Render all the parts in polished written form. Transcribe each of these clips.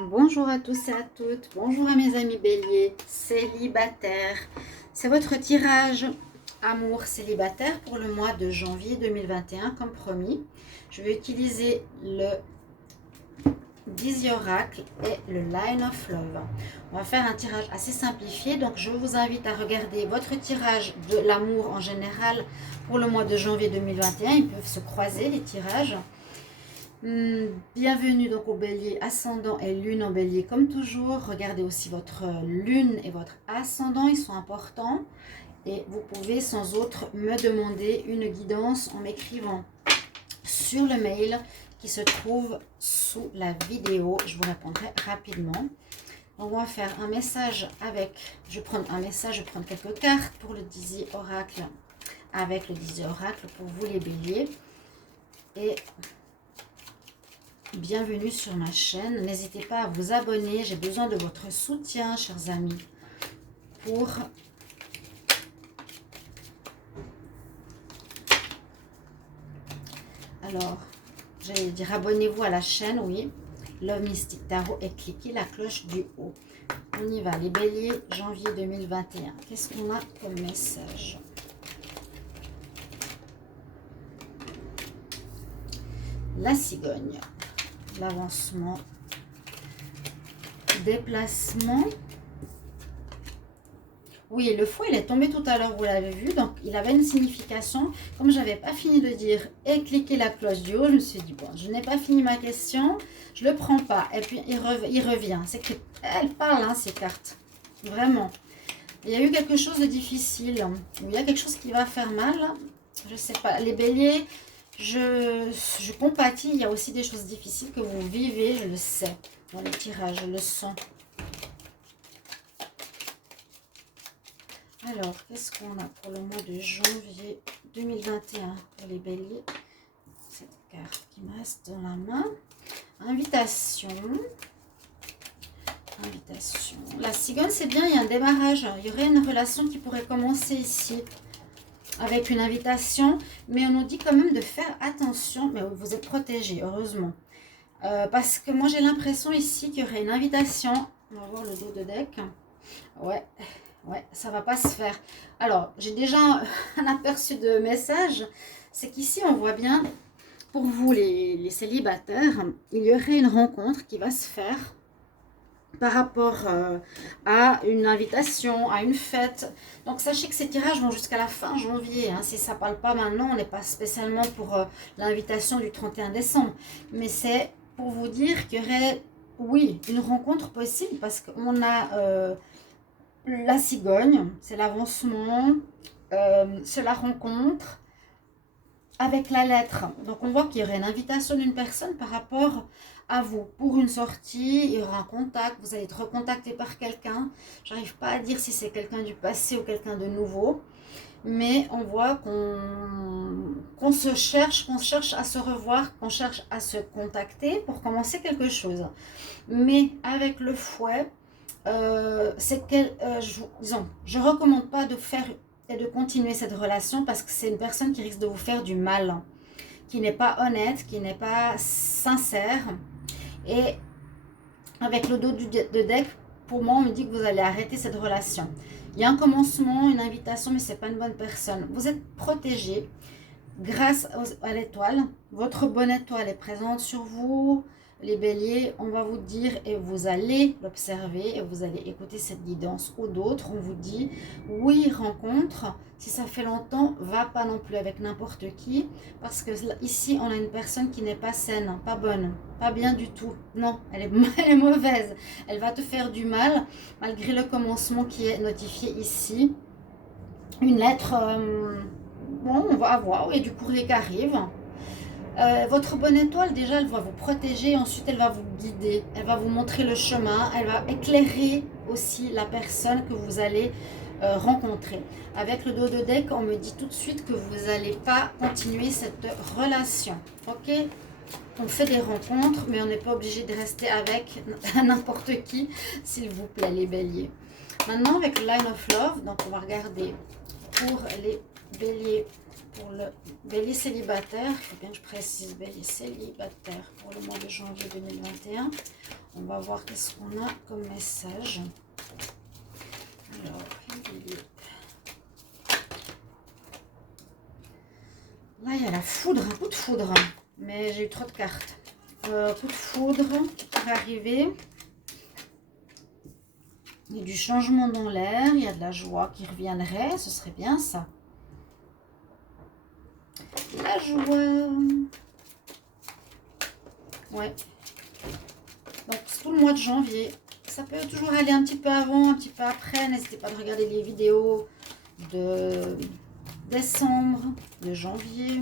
Bonjour à tous et à toutes, bonjour à mes amis béliers, célibataires. C'est votre tirage amour célibataire pour le mois de janvier 2021 comme promis. Je vais utiliser le 10 oracle et le line of love. On va faire un tirage assez simplifié, donc je vous invite à regarder votre tirage de l'amour en général pour le mois de janvier 2021. Ils peuvent se croiser les tirages. Bienvenue donc au bélier, ascendant et lune en bélier comme toujours. Regardez aussi votre lune et votre ascendant, ils sont importants. Et vous pouvez sans autre me demander une guidance en m'écrivant sur le mail qui se trouve sous la vidéo. Je vous répondrai rapidement. On va faire un message avec, je prends quelques cartes pour le 10 oracle, avec le 10 oracle pour vous les béliers. Et bienvenue sur ma chaîne. N'hésitez pas à vous abonner. J'ai besoin de votre soutien, chers amis, pour alors, j'allais dire abonnez-vous à la chaîne, oui. Love Mystic Tarot et cliquez la cloche du haut. On y va, les béliers, janvier 2021. Qu'est-ce qu'on a comme message? La cigogne. L'avancement, déplacement. Oui, le fou, il est tombé tout à l'heure, vous l'avez vu, donc il avait une signification. Comme je n'avais pas fini de dire et cliquer la cloche du haut, je me suis dit, bon, je n'ai pas fini ma question, je ne le prends pas. Et puis il revient, c'est qu'elle parle, hein, ces cartes, vraiment. Il y a eu quelque chose de difficile, il y a quelque chose qui va faire mal, je ne sais pas. Les béliers, je compatis, il y a aussi des choses difficiles que vous vivez, je le sais, dans les tirages, je le sens. Alors, qu'est-ce qu'on a pour le mois de janvier 2021 pour les béliers? Cette carte qui me reste dans la main. Invitation. Invitation. La cigogne, c'est bien, il y a un démarrage. Il y aurait une relation qui pourrait commencer ici avec une invitation, mais on nous dit quand même de faire attention. Mais vous êtes protégés, heureusement. Parce que moi, j'ai l'impression ici qu'il y aurait une invitation. On va voir le dos de deck. Ouais, ça va pas se faire. Alors, j'ai déjà un aperçu de message. C'est qu'ici, on voit bien, pour vous les célibataires, il y aurait une rencontre qui va se faire par rapport à une invitation, à une fête. Donc sachez que ces tirages vont jusqu'à la fin janvier. Hein. Si ça ne parle pas maintenant, on n'est pas spécialement pour l'invitation du 31 décembre. Mais c'est pour vous dire qu'il y aurait, oui, une rencontre possible parce qu'on a la cigogne, c'est l'avancement, c'est la rencontre avec la lettre. Donc on voit qu'il y aurait une invitation d'une personne par rapport à vous. Pour une sortie, il y aura un contact, vous allez être recontacté par quelqu'un. J'arrive pas à dire si c'est quelqu'un du passé ou quelqu'un de nouveau. Mais on voit qu'on cherche à se revoir, qu'on cherche à se contacter pour commencer quelque chose. Mais avec le fouet, c'est qu'elle, je recommande pas de faire et de continuer cette relation parce que c'est une personne qui risque de vous faire du mal, qui n'est pas honnête, qui n'est pas sincère. Et avec le dos de deck, pour moi, on me dit que vous allez arrêter cette relation. Il y a un commencement, une invitation, mais c'est pas une bonne personne. Vous êtes protégé grâce à l'étoile. Votre bonne étoile est présente sur vous. Les béliers, on va vous dire et vous allez l'observer et vous allez écouter cette guidance. Ou d'autres, on vous dit oui, rencontre. Si ça fait longtemps, va pas non plus avec n'importe qui. Parce que ici, on a une personne qui n'est pas saine, pas bonne, pas bien du tout. Non, elle est mauvaise. Elle va te faire du mal malgré le commencement qui est notifié ici. Une lettre, bon, on va voir, il y a du courrier qui arrive. Votre bonne étoile, déjà, elle va vous protéger. Ensuite, elle va vous guider. Elle va vous montrer le chemin. Elle va éclairer aussi la personne que vous allez rencontrer. Avec le dos de deck, on me dit tout de suite que vous n'allez pas continuer cette relation. Ok? On fait des rencontres, mais on n'est pas obligé de rester avec n'importe qui, s'il vous plaît, les béliers. Maintenant, avec le line of love, donc on va regarder pour les béliers. Pour le bélier célibataire, il faut bien que je précise bélier célibataire pour le mois de janvier 2021. On va voir qu'est-ce qu'on a comme message. Alors, là, il y a la foudre, un coup de foudre. Mais j'ai eu trop de cartes. Coup de foudre qui va arriver. Il y a du changement dans l'air. Il y a de la joie qui reviendrait. Ce serait bien ça. La joie. Ouais. Donc, c'est tout le mois de janvier. Ça peut toujours aller un petit peu avant, un petit peu après. N'hésitez pas à regarder les vidéos de décembre, de janvier.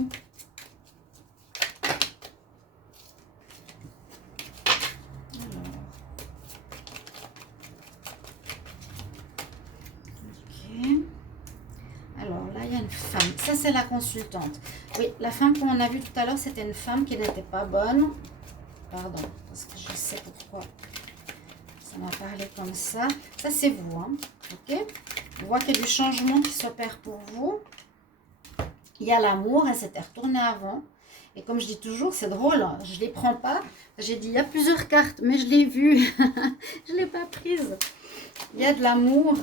Alors là, il y a une femme. Ça, c'est la consultante. Oui, la femme qu'on a vue tout à l'heure, c'était une femme qui n'était pas bonne. Pardon, parce que je sais pourquoi ça m'a parlé comme ça. Ça, c'est vous, hein. Ok? On voit qu'il y a du changement qui s'opère pour vous. Il y a l'amour, elle s'était retournée avant. Et comme je dis toujours, c'est drôle, hein, je ne les prends pas. J'ai dit, il y a plusieurs cartes, mais je l'ai vue. Je ne l'ai pas prise. Il y a de l'amour.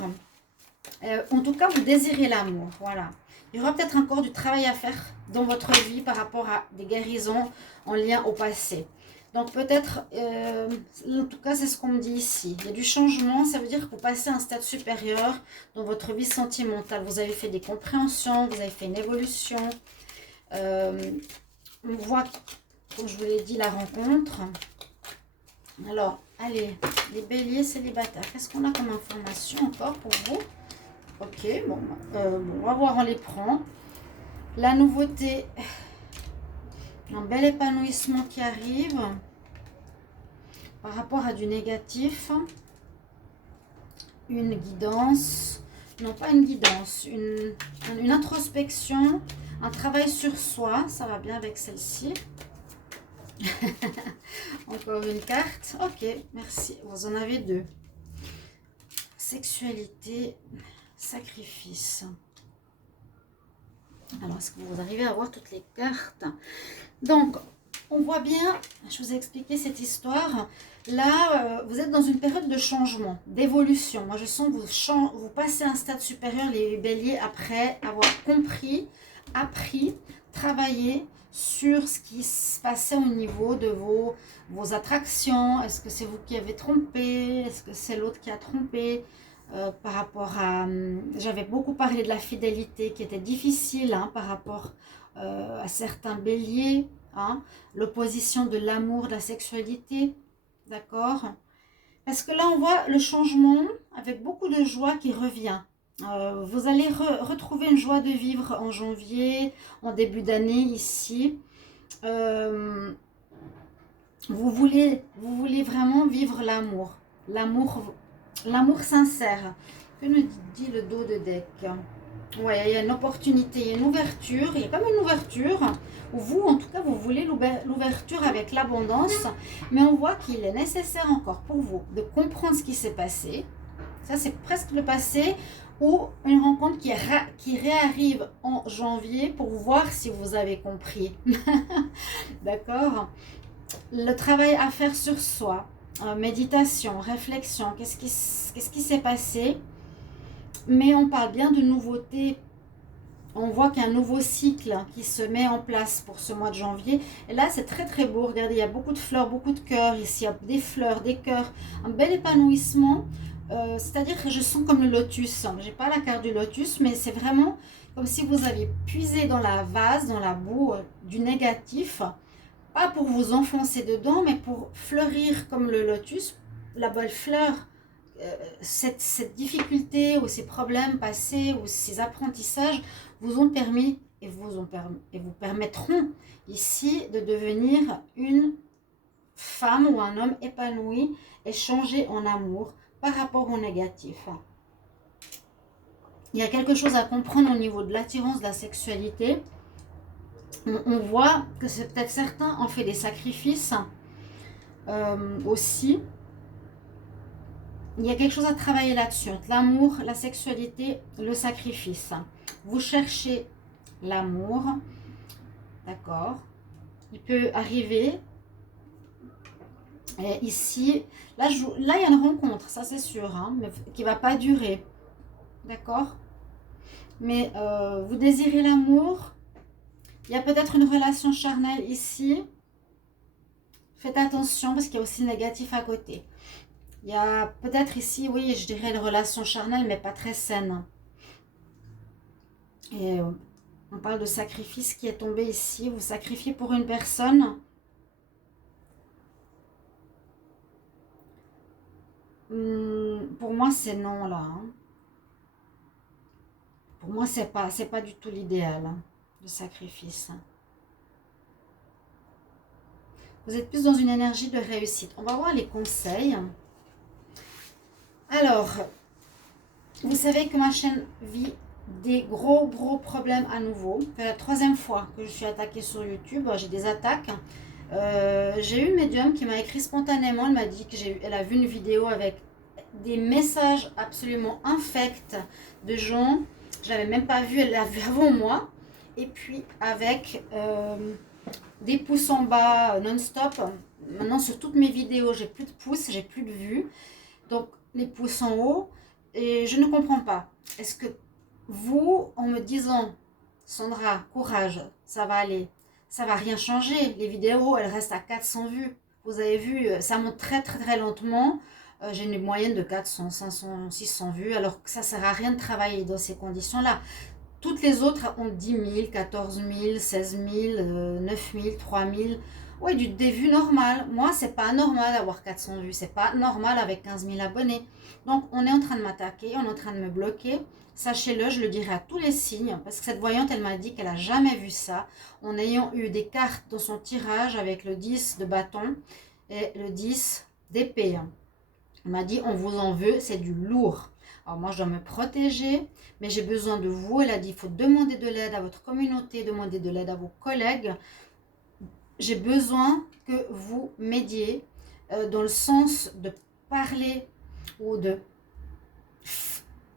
En tout cas, vous désirez l'amour. Voilà. Il y aura peut-être encore du travail à faire dans votre vie par rapport à des guérisons en lien au passé. Donc peut-être, en tout cas, c'est ce qu'on me dit ici. Il y a du changement, ça veut dire que vous passez à un stade supérieur dans votre vie sentimentale. Vous avez fait des compréhensions, vous avez fait une évolution. On voit, comme je vous l'ai dit, la rencontre. Alors, allez, les béliers célibataires. Qu'est-ce qu'on a comme information encore pour vous? Ok, bon, on va voir, on les prend. La nouveauté, un bel épanouissement qui arrive par rapport à du négatif. Une guidance, non pas une guidance, une introspection, un travail sur soi. Ça va bien avec celle-ci. Encore une carte. Ok, merci. Vous en avez deux. Sexualité, sacrifice. Alors, est-ce que vous arrivez à voir toutes les cartes? Donc, on voit bien, je vous ai expliqué cette histoire. Là, vous êtes dans une période de changement, d'évolution. Moi, je sens que vous passez à un stade supérieur, les béliers, après avoir compris, appris, travaillé sur ce qui se passait au niveau de vos attractions. Est-ce que c'est vous qui avez trompé? Est-ce que c'est l'autre qui a trompé? Par rapport à... J'avais beaucoup parlé de la fidélité qui était difficile hein, par rapport à certains béliers. Hein, l'opposition de l'amour, de la sexualité. D'accord? Parce que là, on voit le changement avec beaucoup de joie qui revient. Vous allez retrouver une joie de vivre en janvier, en début d'année ici. Vous voulez vraiment vivre l'amour. L'amour sincère. Que nous dit le dos de deck? Oui, il y a une opportunité, il y a une ouverture. Il y a comme une ouverture. Où vous, en tout cas, vous voulez l'ouverture avec l'abondance. Mais on voit qu'il est nécessaire encore pour vous de comprendre ce qui s'est passé. Ça, c'est presque le passé. Ou une rencontre qui réarrive en janvier pour voir si vous avez compris. D'accord? Le travail à faire sur soi. Méditation, réflexion, qu'est-ce qui s'est passé? Mais on parle bien de nouveautés. On voit qu'il y a un nouveau cycle qui se met en place pour ce mois de janvier. Et là, c'est très très beau. Regardez, il y a beaucoup de fleurs, beaucoup de cœurs. Ici, il y a des fleurs, des cœurs. Un bel épanouissement. C'est-à-dire que je sens comme le lotus. Je n'ai pas la carte du lotus, mais c'est vraiment comme si vous aviez puisé dans la vase, dans la boue du négatif. Pas pour vous enfoncer dedans, mais pour fleurir comme le lotus, la belle fleur, cette difficulté ou ces problèmes passés ou ces apprentissages vous ont permis et vous permettront ici de devenir une femme ou un homme épanoui et changé en amour par rapport au négatif. Il y a quelque chose à comprendre au niveau de l'attirance, de la sexualité. On voit que c'est peut-être certains ont fait des sacrifices aussi. Il y a quelque chose à travailler là-dessus. L'amour, la sexualité, le sacrifice. Vous cherchez l'amour. D'accord. Il peut arriver Et ici, là, là, il y a une rencontre, ça c'est sûr, hein, mais qui ne va pas durer. D'accord? Mais vous désirez l'amour. Il y a peut-être une relation charnelle ici. Faites attention parce qu'il y a aussi le négatif à côté. Il y a peut-être ici, oui, je dirais une relation charnelle, mais pas très saine. Et on parle de sacrifice qui est tombé ici. Vous sacrifiez pour une personne. Pour moi, c'est non, là. Hein. Pour moi, c'est pas du tout l'idéal, hein, le sacrifice. Vous êtes plus dans une énergie de réussite. On va voir les conseils. Alors, vous savez que ma chaîne vit des gros problèmes à nouveau. C'est la 3e fois que je suis attaquée sur YouTube. J'ai des attaques. J'ai eu une médium qui m'a écrit spontanément. Elle m'a dit qu'elle a vu une vidéo avec des messages absolument infects de gens. Je l'avais même pas vu, elle l'a vu avant moi. Et puis avec des pouces en bas non-stop. Maintenant sur toutes mes vidéos, j'ai plus de pouces, j'ai plus de vues. Donc les pouces en haut. Et je ne comprends pas. Est-ce que vous, en me disant, Sandra, courage, ça va aller, ça va rien changer. Les vidéos, elles restent à 400 vues. Vous avez vu, ça monte très lentement. J'ai une moyenne de 400, 500, 600 vues, alors que ça ne sert à rien de travailler dans ces conditions-là. Toutes les autres ont 10 000, 14 000, 16 000, 9 000, 3 000. Oui, des vues normales. Moi, c'est pas normal d'avoir 400 vues. C'est pas normal avec 15 000 abonnés. Donc, on est en train de m'attaquer, on est en train de me bloquer. Sachez-le, je le dirai à tous les signes, parce que cette voyante, elle m'a dit qu'elle n'a jamais vu ça, en ayant eu des cartes dans son tirage avec le 10 de bâton et le 10 d'épée. Elle m'a dit, on vous en veut, c'est du lourd. Alors moi, je dois me protéger, mais j'ai besoin de vous. Elle a dit, il faut demander de l'aide à votre communauté, demander de l'aide à vos collègues. J'ai besoin que vous m'aidiez dans le sens de parler ou de...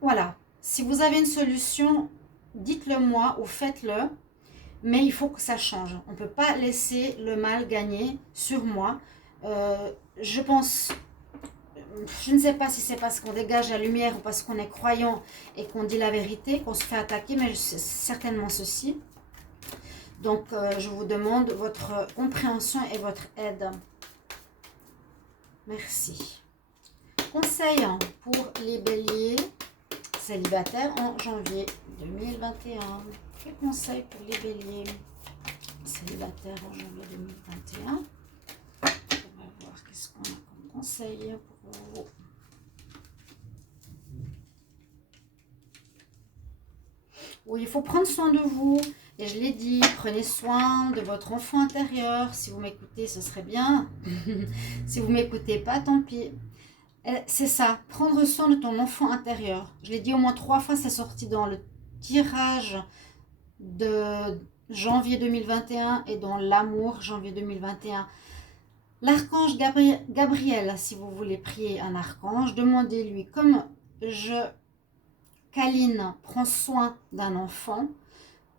Voilà. Si vous avez une solution, dites-le moi ou faites-le. Mais il faut que ça change. On ne peut pas laisser le mal gagner sur moi. Je pense... Je ne sais pas si c'est parce qu'on dégage la lumière ou parce qu'on est croyant et qu'on dit la vérité, qu'on se fait attaquer, mais c'est certainement ceci. Donc, je vous demande votre compréhension et votre aide. Merci. Conseil pour les béliers célibataires en janvier 2021. Quel conseil pour les béliers célibataires en janvier 2021? On va voir qu'est-ce qu'on a comme conseil pour vous. Oui, il faut prendre soin de vous. Et je l'ai dit, prenez soin de votre enfant intérieur. Si vous m'écoutez, ce serait bien. Si vous ne m'écoutez pas, tant pis. C'est ça, prendre soin de ton enfant intérieur. Je l'ai dit au moins 3 fois, c'est sorti dans le tirage de janvier 2021 et dans l'amour janvier 2021. L'archange Gabriel, si vous voulez prier un archange, demandez-lui, comme je câline, prends soin d'un enfant,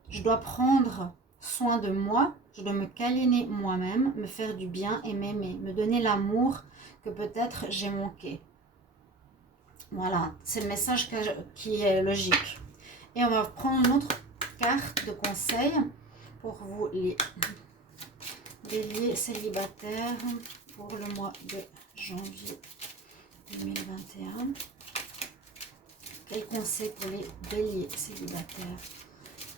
je dois prendre soin de moi, je dois me câliner moi-même, me faire du bien et m'aimer, me donner l'amour que peut-être j'ai manqué. Voilà, c'est le message qui est logique. Et on va prendre une autre carte de conseil pour vous les béliers célibataires pour le mois de janvier 2021. Quel conseil pour les béliers célibataires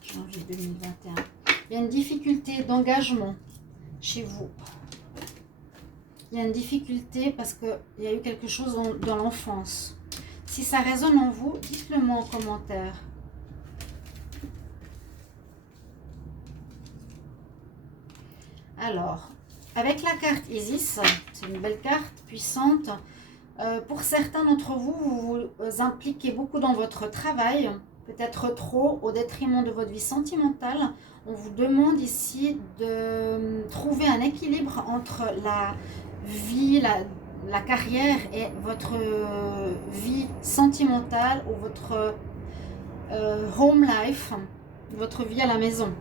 janvier 2021? Il y a une difficulté d'engagement chez vous. Il y a une difficulté parce qu'il y a eu quelque chose dans l'enfance. Si ça résonne en vous, dites-le moi en commentaire. Alors, avec la carte Isis, c'est une belle carte, puissante. Pour certains d'entre vous, vous vous impliquez beaucoup dans votre travail, peut-être trop, au détriment de votre vie sentimentale. On vous demande ici de trouver un équilibre entre la vie, la carrière et votre vie sentimentale ou votre home life, votre vie à la maison.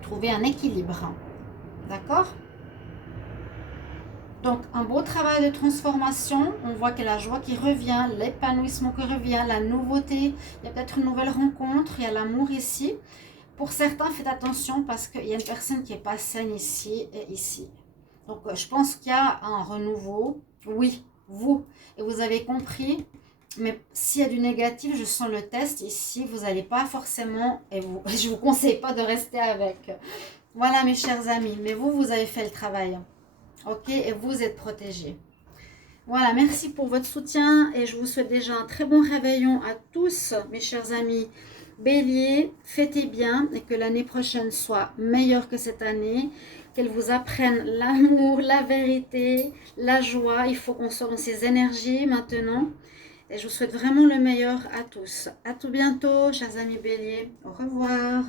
Trouver un équilibre. D'accord? Donc, un beau travail de transformation. On voit que la joie qui revient, l'épanouissement qui revient, la nouveauté. Il y a peut-être une nouvelle rencontre, il y a l'amour ici. Pour certains, faites attention parce qu'il y a une personne qui n'est pas saine ici et ici. Donc, je pense qu'il y a un renouveau. Oui, vous. Et vous avez compris. Mais s'il y a du négatif, je sens le test ici. Vous n'allez pas forcément... Et vous, je ne vous conseille pas de rester avec. Voilà, mes chers amis. Mais vous, vous avez fait le travail. Ok, et vous êtes protégés. Voilà, merci pour votre soutien et je vous souhaite déjà un très bon réveillon à tous, mes chers amis. Bélier, fêtez bien et que l'année prochaine soit meilleure que cette année, qu'elle vous apprenne l'amour, la vérité, la joie. Il faut qu'on soit dans ces énergies maintenant. Et je vous souhaite vraiment le meilleur à tous. À tout bientôt, chers amis Bélier. Au revoir.